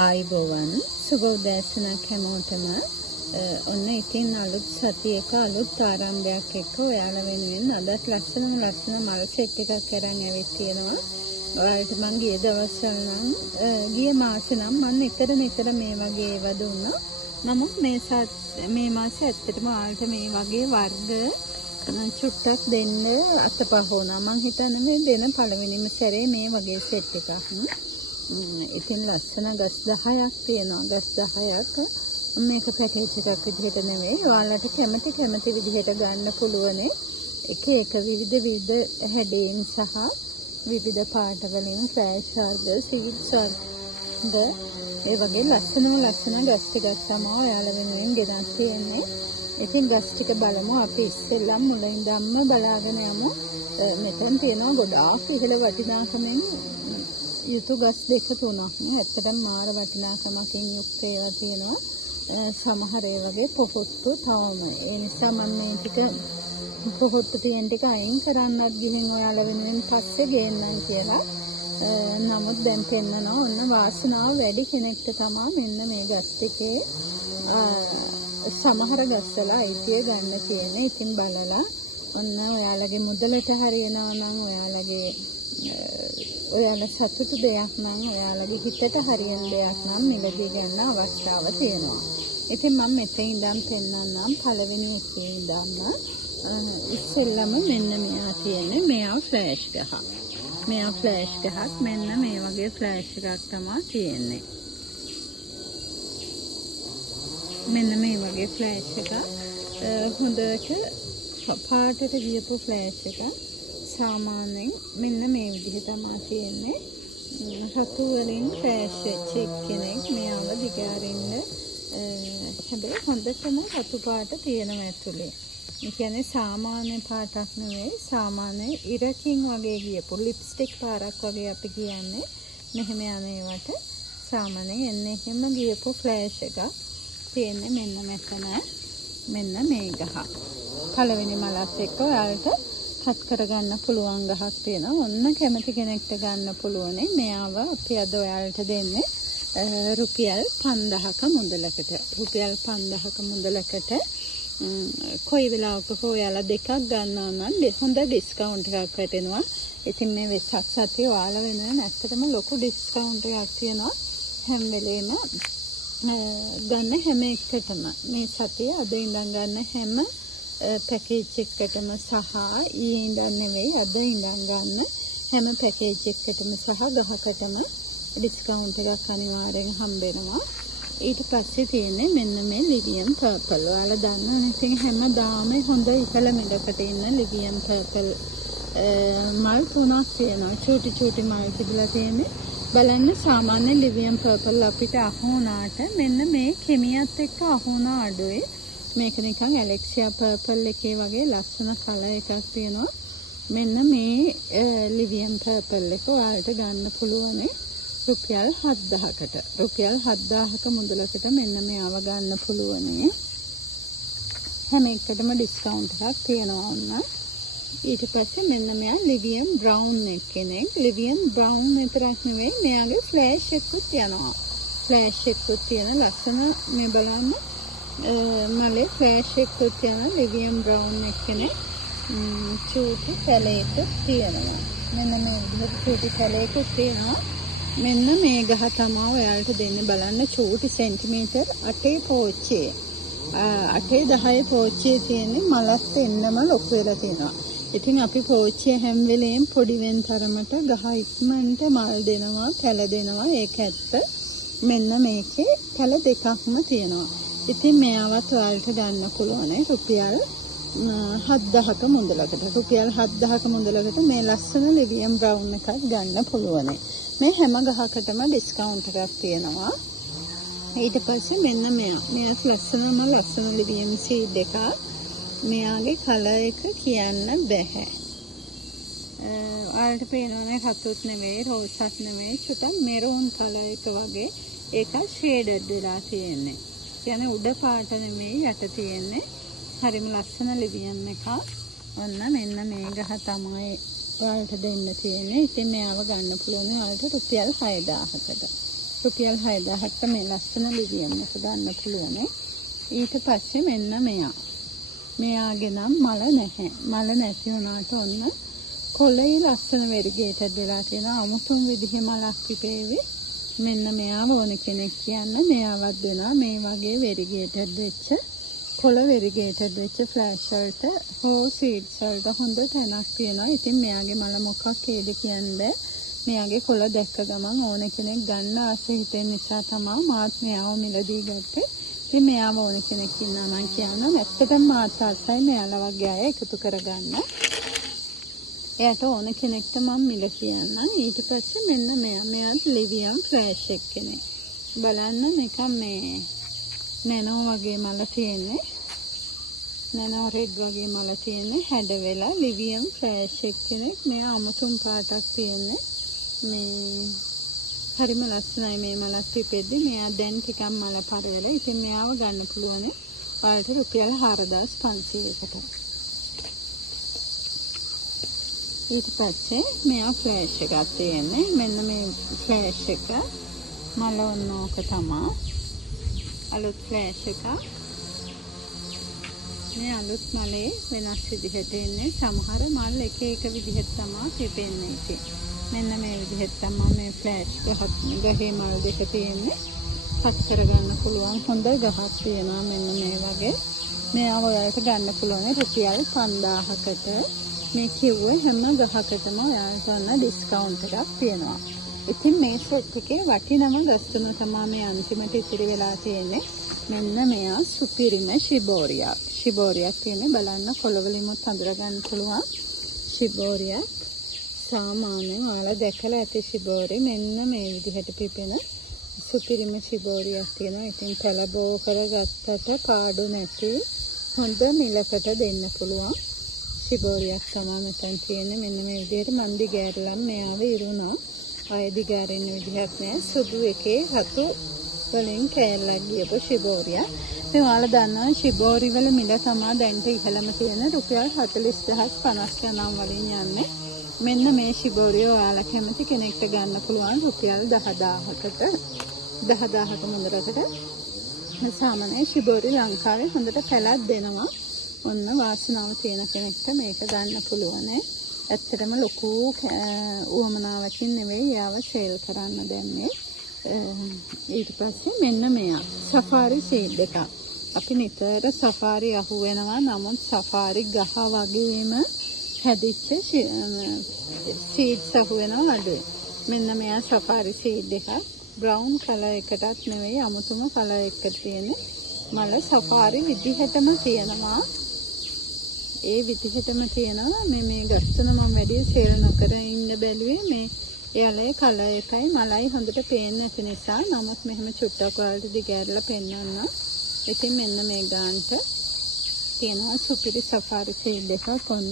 ආයිබෝවන් සුබ උදෑසනක් හැමෝටම. ඔන්න ඉතින් අලුත් සතියක අලුත් ආරම්භයක් එක්ක ඔයාලා වෙනුවෙන් අදත් ලස්සන මල් සෙට් එකක් අරන් ඇවිත් තියෙනවා. ඔයාලට මම ගිය දවස්වල නම් ගිය මාසේ නම් මම නිතර මේ වගේ ඒවා දුන්නා. නමුත් මේ මාසේ ඇත්තටම ඔයාලට මේ වගේ වර්ග චුට්ටක් දෙන්න අතපහ වුණා. මම හිතන්නේ මේ දෙන පළවෙනිම සැරේ මේ වගේ සෙට් එකක්. ඉතින් ලස්සන ගස් 10ක් තියෙනවා. ගස් 10ක් මේක පැකේජ් එකක් විදිහට නෙවෙයි. ඔයාලට කැමති විදිහට ගන්න පුළුවන්. එක විවිධ හැඩයෙන් සහ විවිධ පාට වලින් ෆ්ලෑෂ් වර්ග, සීඩ්ස් වර්ග ඒ වගේ ලස්සන ගස් ටිකක් තමයි ඔයාලා වෙනුවෙන් ගෙනත් තියෙන්නේ. ඉතින් ගස් ටික බලමු. අපි ඉස්සෙල්ලම මුලින්දම්ම බලාගෙන යමු. මෙතන තියෙනවා ගොඩාක් ඉහළ වටිනාකමෙන් යුතු ගස් දෙක තුනක් නේ. ඇත්තටම මාර වටිනාකමකින් යුක්ත ඒවා තියෙනවා. සමහර ඒ වගේ පොහොත්තු තවම. ඒ නිසා මම මේ ටික පොහොත්තු තියෙන ටික අයින් කරන්නත් ගිහින් ඔයාලා වෙනුවෙන් පස්සේ ගේන්නම් කියලා. නමුත් දැන් පෙන්නනවා ඔන්න වාසනාව වැඩි කෙනෙක්ට තමයි මෙන්න මේ ගස් ටිකේ සමහර ගස්වල අයිතිය ගන්න තියෙන්නේ. ඉතින් බලලා ඔන්න ඔයාලගේ මුදලට හරියනවා නම් ඔයාලා සතුටු දෙයක් නම් ඔයාලගේ හිතට හරියන දෙයක් නම් මිලදී ගන්න අවස්ථාව තියෙනවා. ඉතින් මම මෙතන ඉඳන් පෙන්නන්නම් පළවෙනි උස්සේ ඉඳන්ම ඉස්සෙල්ලම මෙන්න මෙයා තියෙන්නේ මෙයා ෆ්ලෑෂ් ගහ. මෙයා ෆ්ලෑෂ් ගහක් මෙන්න මේ වගේ ෆ්ලෑෂ් එකක් තමයි තියෙන්නේ. මෙන්න මේ වගේ ෆ්ලෑෂ් එකක් හොඳට පාටට ගියපු ෆ්ලෑෂ් එකක්. සාමාන්‍යයෙන් මෙන්න මේ විදිහ තමයි තියෙන්නේ. හතු වලින් ෆ්ලෑෂ් වෙච්ච කෙනෙක් මෙයාව දිගාරින්න හැබැයි හොඳටම හතු පාට තියෙනවා ඇතුලේ. ඒ කියන්නේ සාමාන්‍ය පාටක් නෙවෙයි, සාමාන්‍ය ඉරකින් වගේ ගියපු ලිප්ස්ටික් පාරක් වගේ අපි කියන්නේ. මෙහෙම යන ඒවට සාමාන්‍යයෙන් එන්නේ හැම ගියපු ෆ්ලෑෂ් එකක් තියෙන්නේ මෙන්න මෙතන. මෙන්න මේ ගහ. පළවෙනි මලත් එක්ක ඔයාලට කට් කරගන්න පුළුවන් ගහක් තියෙනවා. ඔන්න කැමති කෙනෙක්ට ගන්න පුළුවන්. මෙයාව අපි අද ඔයාලට දෙන්නේ රුපියල් 5000ක මුදලකට. රුපියල් 5000ක මුදලකට කොයි වෙලාවක ඔයාලා දෙකක් ගන්නවා නම් හොඳ ඩිස්කවුන්ට් එකක් වැටෙනවා. ඉතින් මේ වෙසක් සතිය ඔයාලා වෙනුවෙන් ඇත්තටම ලොකු ඩිස්කවුන්ට් එකක් තියෙනවා. හැම වෙලේම ගන්න හැම එකටම මේ සතිය අද ඉඳන් ගන්න හැම පැකේජ් එකකටම සහ ඊයේ ඉඳන් නෙවෙයි අද ඉඳන් ගන්න හැම පැකේජ් එකකටම සහ ගහකටම ඩිස්කවුන්ට් එකක් අනිවාර්යෙන් හම්බ වෙනවා. ඊට පස්සේ තියෙන්නේ මෙන්න මේ ලිවියම් පර්පල්. ඔයාලා දන්නවනේ ඉතින් හැමදාම හොඳ ඉහළ මිලකට ඉන්න ලිවියම් පර්පල් මල් තුනක් තියෙනවා. චූටි මල් තිබිලා තියෙන්නේ. බලන්න සාමාන්‍ය ලිවියම් පර්පල් අපිට අහු වුණාට මෙන්න මේ කෙමියත් එක්ක අහු වුණ අඩුවේ. මේක නිකන් ඇලෙක්සියා පර්පල් එකේ වගේ ලස්සන කලර් එකක් තියෙනවා. මෙන්න මේ ලිවියම් පර්පල් එක ඔයාලට ගන්න පුළුවන් රුපියල් 7000කට. රුපියල් 7000ක මුදලකට මෙන්න මේව ගන්න පුළුවන්. හැම එකටම ඩිස්කවුන්ට් එකක් තියෙනවා ඔන්න. ඊට පස්සේ මෙන්න මෙයා ලිවියම් බ්‍රවුන් කෙනෙක්. ලිවියම් බ්‍රවුන් විතරක් නෙවෙයි මෙයාගේ ෆ්ලෑෂ් එකකුත් යනවා. ෆ්ලෑෂ් එකකුත් තියෙන ලස්සන මේ බලන්න මලේ ෆ්ලෑෂ් එකකුත් තියෙන ලිවියම් බ්‍රවුන් කෙනෙක්. චූටි පැලයකුත් තියෙනවා. මෙන්න මේ විදිහට චූටි පැලයකුත් තියෙනවා. මෙන්න මේ ගහ තමයි ඔයාලට දෙන්නේ. බලන්න චූටි සෙන්ටිමීටර් 8 පෝච්චියේ 8-10 පෝච්චියේ තියෙන්නේ මලත් එන්නම ලොකු වෙලා තියෙනවා. ඉතින් අපි පෝච්චිය හැම වෙලේම පොඩි වෙන තරමට ගහ ඉක්මනට මල් දෙනවා, පැල දෙනවා. ඒක ඇත්ත. මෙන්න මේකේ පැල දෙකක්ම තියෙනවා. ඉතින් මෙයාවත් ඔයාලට ගන්න පුළුවන් රුපියල් 7000ක මුදලකට. රුපියල් 7000ක මුදලකට මේ ලස්සන ලිවියම් බ්‍රවුන් එකක් ගන්න පුළුවන්. මේ හැම ගහකටම ඩිස්කවුන්ට් එකක් තියෙනවා. ඊට පස්සේ මෙන්න මෙයා ලස්සන ලිවියම් සීඩ් එකක්. මෙයාගේ කලර් එක කියන්න බෑ. ඔයාලට පේනවනේ රතුත් නෙමෙයි, රෝසත් නෙමෙයි, චුට්ටක් මෙරූන් කලර් එක වගේ. ඒක ෂේඩඩ් වෙලා තියෙන්නේ. කියන්නේ උඩ පාට නෙමෙයි යට තියෙන්නේ. හරිම ලස්සන ලිවියම් එකක්. ඔන්න මෙන්න මේ ගහ තමයි ඔයාලට දෙන්න තියෙන්නේ. ඉතින් මෙයාව ගන්න පුළුවන් ඔයාලට රුපියල් 6000කට. රුපියල් 6000කට මේ ලස්සන ලිවියම් එක ගන්න පුළුවන්. ඊට පස්සේ මෙන්න මෙයාගේ නම් මල නැහැ. මල නැති වුණාට ඔන්න කොළේ ලස්සන වෙරිගේටඩ් වෙලා තියෙන අමුතුම විදිහේ මලක් පිපේවි. මෙන්න මෙයාව ඕන කෙනෙක් කියන්න මෙයාවත් වෙනවා මේ වගේ වෙරිගේටඩ් වෙච්ච කොළ වෙරිගේටඩ් වෙච්ච ෆ්ලෑෂ් වලට හෝ සීඩ්ස් වලට හොඳ තැනක් තියෙනවා. ඉතින් මෙයාගේ මල මොකක් හේද කියන්නේ මෙයාගේ කොළ දැක්ක ගමන් ඕන කෙනෙක් ගන්න ආස හිතෙන නිසා තමයි මාත් මෙයාව මිලදී ගත්තේ. ඉතින් මෙයාව ඕන කෙනෙක් ඉන්නා මං කියනවා. ඇත්තටම මාත් ආසයි මෙයාලා වගේ අය එකතු කරගන්න. එයාට ඕන කෙනෙක්ට මම මිල කියන්නම්. ඊට පස්සේ මෙන්න මෙයාත් ලිවියම් ෆ්ලෑෂ් එක කෙනෙක්. බලන්න නිකන් මේ නැනෝ වගේ මල තියෙන්නේ. නැනෝ රෙඩ් වගේ මල තියෙන්නේ. හැඩ වෙලා ලිවියම් ෆ්ලෑෂ් එක කෙනෙක්. මෙයා අමුතුම් පාටක් තියෙන්නේ. මේ හරිම ලස්සනයි මේ මලක් පිපෙද්දි. මෙයා දැන් ටිකක් මල පරවල. ඉතින් මෙයාව ගන්න පුළුවන්. වලට රුපියල් 4500කට. ඊට පස්සේ මෙයා ෆ්ලෑෂ් එකක් තියෙන්නේ. මෙන්න මේ ෆ්ලෑෂ් එක මල වන්නෝක තමයි. අලුත් ෆ්ලෑෂ් එක. මේ අලුත් මලේ වෙනස් විදිහට එන්නේ. සමහර මල් එක එක විදිහට තමයි පිපෙන්නේ ඉතින්. මෙන්න මේ විදිහට තමයි මේ ෆ්ලෑෂ් ගහේ මල් දෙක තියෙන්නේ. පස් කරගන්න පුළුවන් හොඳ ගහක් තියෙනවා මෙන්න මේ වගේ. මෙයාව ඔයාලට ගන්න පුළුවන් රුපියල් 5000කට. මේ කිව්වේ හැම ගහකටම ඔයාලට ඔන්න ඩිස්කවුන්ට් එකක් තියෙනවා. ඉතින් මේ සෙට් එකේ වටිනම ගස්තුම තමයි මේ අන්තිමට ඉතිරි වෙලා තියෙන්නේ. මෙන්න මෙයා සුපිරිම ශිබෝරියක්. ශිබෝරියක් තියෙන්නේ බලන්න කොළවලින්වත් හඳුනා ගන්න පුළුවන්. ශිබෝරියක් සාමාන්‍යයෙන් ඔයාලා දැකලා ඇති ශිබෝරි මෙන්න මේ විදිහට පිපෙන සුපිරිම ශිබෝරියක් තියෙනවා. ඉතින් පළබෝ කරගත්තට පාඩු නැති හොඳ මිලකට දෙන්න පුළුවන්. ශිබෝරියක් තමයි මෙතන තියෙන්නේ. මෙන්න මේ විදිහට මන් දිගෑරලම් මෙයාව ඉරුණා. ආයෙ දිගෑරෙන්න විදිහක් නැහැ. සුදු එකේ හතු වලින් කෑල්ලක් ගියපු ශිබෝරියක්. ඉතින් ඔයාලා දන්නවා ශිබෝරි වල මිල තමයි දැන්ට ඉහළම තියෙන රුපියල් 40000 50 ගණන් වලින් යන්නේ. මෙන්න මේ ශිබෝරිය ඔයාලා කැමති කෙනෙක්ට ගන්න පුළුවන් රුපියල් 10000කට. 10000ක මුදලකට. මේ සාමාන්‍ය ශිබෝරි ලංකාවේ හොඳට පැලක් දෙනවා. ඔන්න වාසනාව තියෙන කෙනෙක්ට මේක ගන්න පුළුවන්. ඇත්තටම ලොකු උවමනාවකින් නෙවෙයි යාව සේල් කරන්න දැම්මේ. ඊට පස්සේ මෙන්න මෙයා සෆාරි සීඩ් එකක්. අපි නිතර සෆාරි අහු වෙනවා. නමුත් සෆාරි ගහ වගේම හැදිච්ච සීඩ්ස් අහු වෙනවා අඩුයි. මෙන්න මෙයා සෆාරි සීඩ් එකක්. බ්‍රවුන් කලර් එකටත් නෙවෙයි අමුතුම කලර් එකක තියෙන මල සෆාරි විදිහටම තියෙනවා. ඒ විදිහටම තියෙනවා. මේ ගස්තුන මම වැඩි සේල් නොකර ඉන්න බැලුවේ මේ එයාලේ කලර් එකයි මලයි හොඳට පේන්නේ නැති නිසා. නමුත් මෙහෙම චුට්ටක් වලට දිගෑරලා පෙන්නන්න. ඉතින් මෙන්න මේ ගානට තියෙනවා සුපිරි සෆාරි සීඩ් එකක්. ඔන්න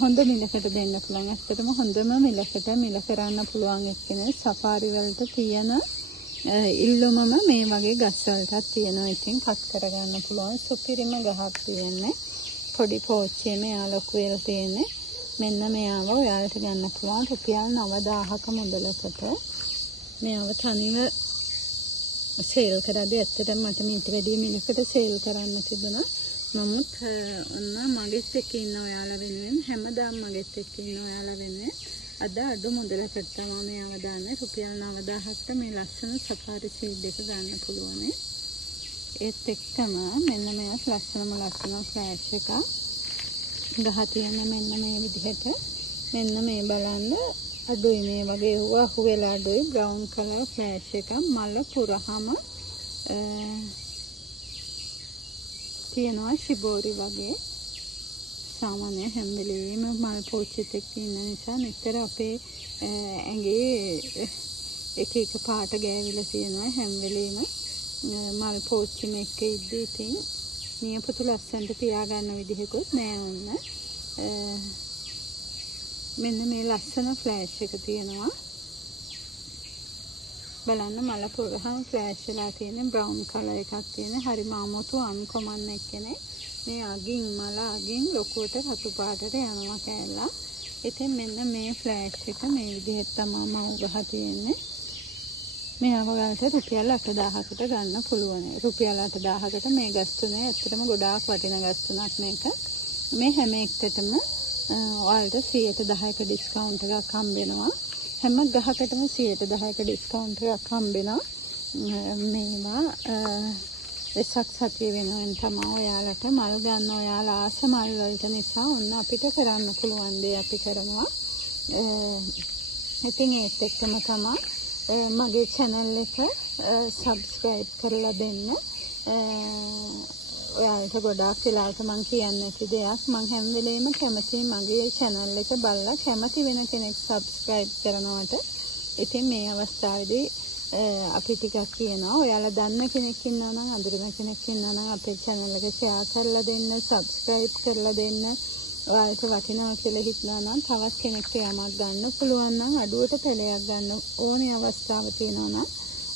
හොඳ මිලකට දෙන්න පුළුවන්. ඇත්තටම හොඳම මිලකට මිල කරන්න පුළුවන් එක්කනේ සෆාරි වලට තියෙන ඉල්ලුමම මේ වගේ ගස් වලටත් තියෙනවා. ඉතින් කත් කරගන්න පුළුවන් සුපිරිම ගහක් තියෙන්නේ. පොඩි පෝච්චියේ මෙයා ලොකු වෙලා තියෙන්නේ. මෙන්න මෙයාව ඔයාලට ගන්න පුළුවන් රුපියල් 9000ක මුදලකට. මෙයාව තනිව සේල් කරද්දී ඇත්තටම මට මීට වැඩිය මිලකට සේල් කරන්න තිබුණා. නමුත් මගෙත් එක්ක ඉන්න ඔයාලා වෙනුවෙන් හැමදාම මගෙත් එක්ක ඉන්න ඔයාලා වෙනුවෙන් අද අඩු මුදලකට තමයි මෙයාව දාන්නේ. රුපියල් 9000කට මේ ලස්සන සෆාරි සීඩ් එක ගන්න පුළුවන්. ඒත් එක්කම මෙන්න මෙයා ලස්සනම ලස්සන ෆ්ලෑෂ් එකක්. ගහ තියෙන මෙන්න මේ විදිහට. මෙන්න මේ බලන්න අඩුයි මේ වගේ අහු වෙලා අඩුයි. බ්‍රවුන් කලර් ෆ්ලෑෂ් එකක්. මල පුරහම තියෙනවා ශිබෝරි වගේ. සාමාන්‍ය හැම වෙලෙම මල් පෝච්චිත් එක්ක ඉන්න නිසා නිතර අපේ ඇඟේ එක එක පාට ගෑවිලා තියෙනවා හැම වෙලෙම. මල් පෝච්චි මේක ඉද්දී ඉතින් නියපොතු ලස්සනට තියාගන්න විදිහකුත් නෑ. ඔන්න මෙන්න මේ ලස්සන ෆ්ලෑෂ් එක තියෙනවා. බලන්න මල පුරහම ෆ්ලෑෂ් වෙලා තියෙන බ්‍රවුන් කලර් එකක් තියෙන හරිම අමුතු අන්කොමන් එකනේ. මේ අගින් මල අගින් ලොකුවට රතු පාටට යනවා කෑල්ලා. ඉතින් මෙන්න මේ ෆ්ලෑෂ් එක මේ විදිහට තමයි මම උගහ තියෙන්නේ. මෙයාව ඔයාලට රුපියල් 8000කට ගන්න පුළුවන්. රුපියල් 8000කට මේ ගස් තුනේ ඇත්තටම ගොඩාක් වටින ගස් තුනක් මේක. මේ හැම එකටම ඔයාලට 10%ක ඩිස්කවුන්ට් එකක් හම්බ වෙනවා. හැම ගහකටම 10%ක ඩිස්කවුන්ට් එකක් හම්බ වෙනවා. මේවා වෙසක් සතිය වෙනුවෙන් තමයි ඔයාලට මල් ගන්න ඔයාලා ආස මල් වලට නිසා ඔන්න අපිට කරන්න පුළුවන් දේ අපි කරනවා. ඉතින් ඒත් එක්කම තමයි මගේ channel එක subscribe කරලා දෙන්න. ඔයාලට ගොඩාක් වෙලාවට මම කියන්නේ නැති දෙයක්. මම හැම වෙලේම කැමතියි මගේ channel එක බලලා කැමති වෙන කෙනෙක් subscribe කරනවට. ඉතින් මේ අවස්ථාවේදී අපි ටිකක් කියනවා ඔයාලා දන්න කෙනෙක් ඉන්නවා නම් අඳුරන කෙනෙක් ඉන්නවා නම් අපේ channel එක share කරලා දෙන්න, subscribe කරලා දෙන්න. ඔයාලට වටිනවා කියලා හිතනවා නම් තවත් කෙනෙක්ට යමක් ගන්න පුළුවන් නම් අඩුවට පැලයක් ගන්න ඕනේ අවස්ථාව තියෙනවා නම්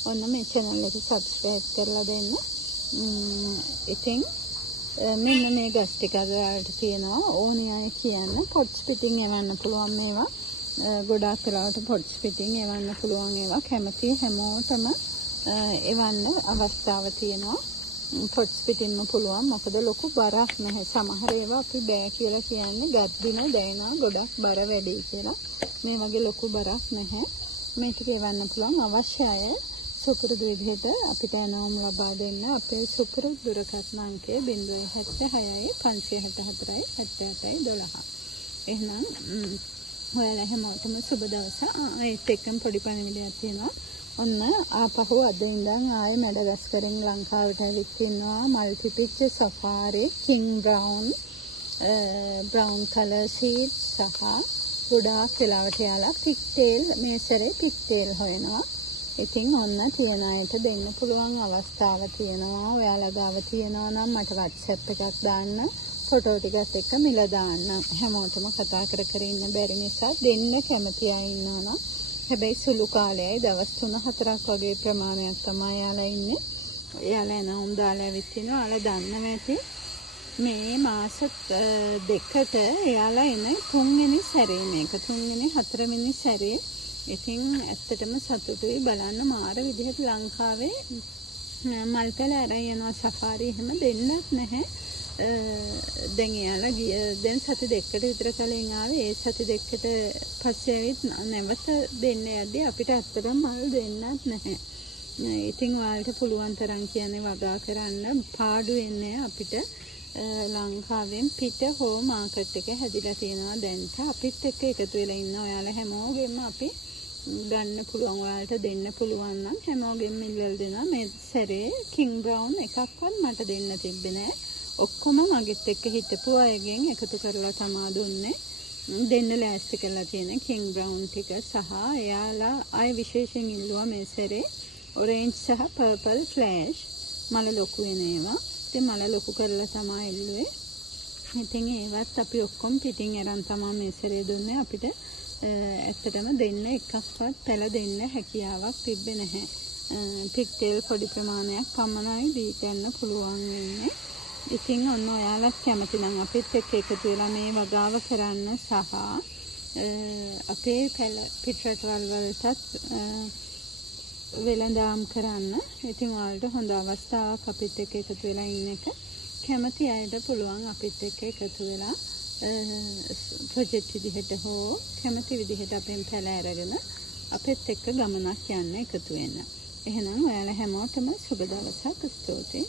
ඔන්න මේ channel එක subscribe කරලා දෙන්න. ඉතින් මෙන්න මේ ගස් ටික ඔයාලට තියෙනවා ඕනේ අය කියන්න පොට්ස් පිටින් එවන්න පුළුවන් මේවා. ගොඩාක් වෙලාවට පොට්ස් පිටින් එවන්න පුළුවන් ඒවා කැමති හැමෝටම එවන්න අවස්ථාව තියෙනවා. පොට්ස් පිටින්ම පුළුවන් මොකද ලොකු බරක් නැහැ. සමහර ඒවා අපි බෑ කියලා කියන්නේ ගද්දින දැනෙනවා ගොඩක් බර වැඩි කියලා. මේ වගේ ලොකු බරක් නැහැ. මේ ටික එවන්න පුළුවන්. අවශ්‍ය අය සුපුරුදු විදිහට අපිට ඇනවුම් ලබා දෙන්න. අපේ සුපුරුදු දුරකථන අංකය 076 574 78 12. එහෙනම් ඔයාලා හැමෝටම සුබ දවසක්. ඒත් එක්කම පොඩි පණිවිඩයක් තියෙනවා. ඔන්න ආපහු අද ඉඳන් ආයේ මැඩගස්කරෙන් ලංකාවට ඇවිත් ඉන්නවා මල්ටි පික්චර් සෆාරි කිං බ්‍රවුන් කලර් සීඩ්ස් සහ ගොඩාක් වෙලාවට යාලා පික්ටේල් මේ සැරේ පික්ටේල් හොයනවා. ඉතින් ඔන්න තියන අයට දෙන්න පුළුවන් අවස්ථාව තියෙනවා. ඔයාලා ගාව තියෙනවා නම් මට WhatsApp එකක් දාන්න. ෆොටෝ ටිකත් එක්ක මිල දාන්න. හැමෝටම කතා කර ඉන්න බැරි නිසා දෙන්න කැමති අය ඉන්නවා නම් හැබැයි සුළු කාලයයි දවස් 3-4ක් වගේ ප්‍රමාණයක් තමයි යාලා ඉන්නේ. යාලා එනවුම් දාලා ඇවිත් ඉන්නවා. යාලා දන්නවා ඇති මේ මාස දෙකට යාලා එන 3 වෙනි සැරේ මේක 3 වෙනි 4 වෙනි සැරේ. ඉතින් ඇත්තටම සතුටුයි බලන්න මාර විදිහට ලංකාවේ මල්පැල අරන් යනවා සෆාරි එහෙම දෙන්නත් නැහැ. දැන් එයාලා දැන් සති දෙකකට විතර කලින් ආවේ. ඒ සති දෙකකට පස්සේ ඇවිත් නැවත දෙන්න යද්දී අපිට ඇත්තටම මල් දෙන්නත් නැහැ. ඉතින් ඔයාලට පුළුවන් තරම් කියන්නේ වගා කරන්න පාඩු වෙන්නේ අපිට ලංකාවෙන් පිට හෝ මාකට් එක හැදිලා තියෙනවා දැන්ට. අපිත් එක්ක එකතු වෙලා ඉන්න ඔයාලා හැමෝගෙම අපි ගන්න පුළුවන් ඔයාලට දෙන්න පුළුවන් නම් හැමෝගෙම මිල්වල දෙනවා. මේ සැරේ කිං බ්‍රවුන් එකක්වත් මට දෙන්න තිබ්බේ නැහැ. ඔක්කොම මගෙත් එක්ක හිටපු අයගෙන් එකතු කරලා තමා දුන්නේ. දෙන්න ලෑස්ති කරලා තියෙන කිං බ්‍රවුන් ටික සහ එයාලා අය විශේෂයෙන් ඉල්ලුවා මේ සැරේ ඔරේන්ජ් සහ පර්පල් ෆ්ලෑෂ් මල ලොකු වෙන ඒවා. ඉතින් මල ලොකු කරලා තමා ඉල්ලුවේ. ඉතින් ඒවත් අපි ඔක්කොම පිටින් අරන් තමා මේ සැරේ දුන්නේ. අපිට ඇත්තටම දෙන්න එකක්වත් පැල දෙන්න හැකියාවක් තිබ්බේ නැහැ. පික්ටේල් පොඩි ප්‍රමාණයක් පමණයි දී ගන්න පුළුවන් වෙන්නේ. ඉතින් ඔන්න ඔයාලත් කැමති නම් අපිත් එක්ක එකතු වෙලා මේ වගාව කරන්න සහ අපේ පිටරටවල් වලටත් වෙළඳාම් කරන්න. ඉතින් ඔයාලට හොඳ අවස්ථාවක් අපිත් එක්ක එකතු වෙලා ඉන්න එක. කැමති අයට පුළුවන් අපිත් එක්ක එකතු වෙලා ප්‍රොජෙක්ට් විදිහට හෝ කැමති විදිහට අපෙන් පැල අරගෙන අපිත් එක්ක ගමනක් යන්න එකතු වෙන්න. එහෙනම් ඔයාලා හැමෝටම සුබ දවසක්. ස්තුතියි.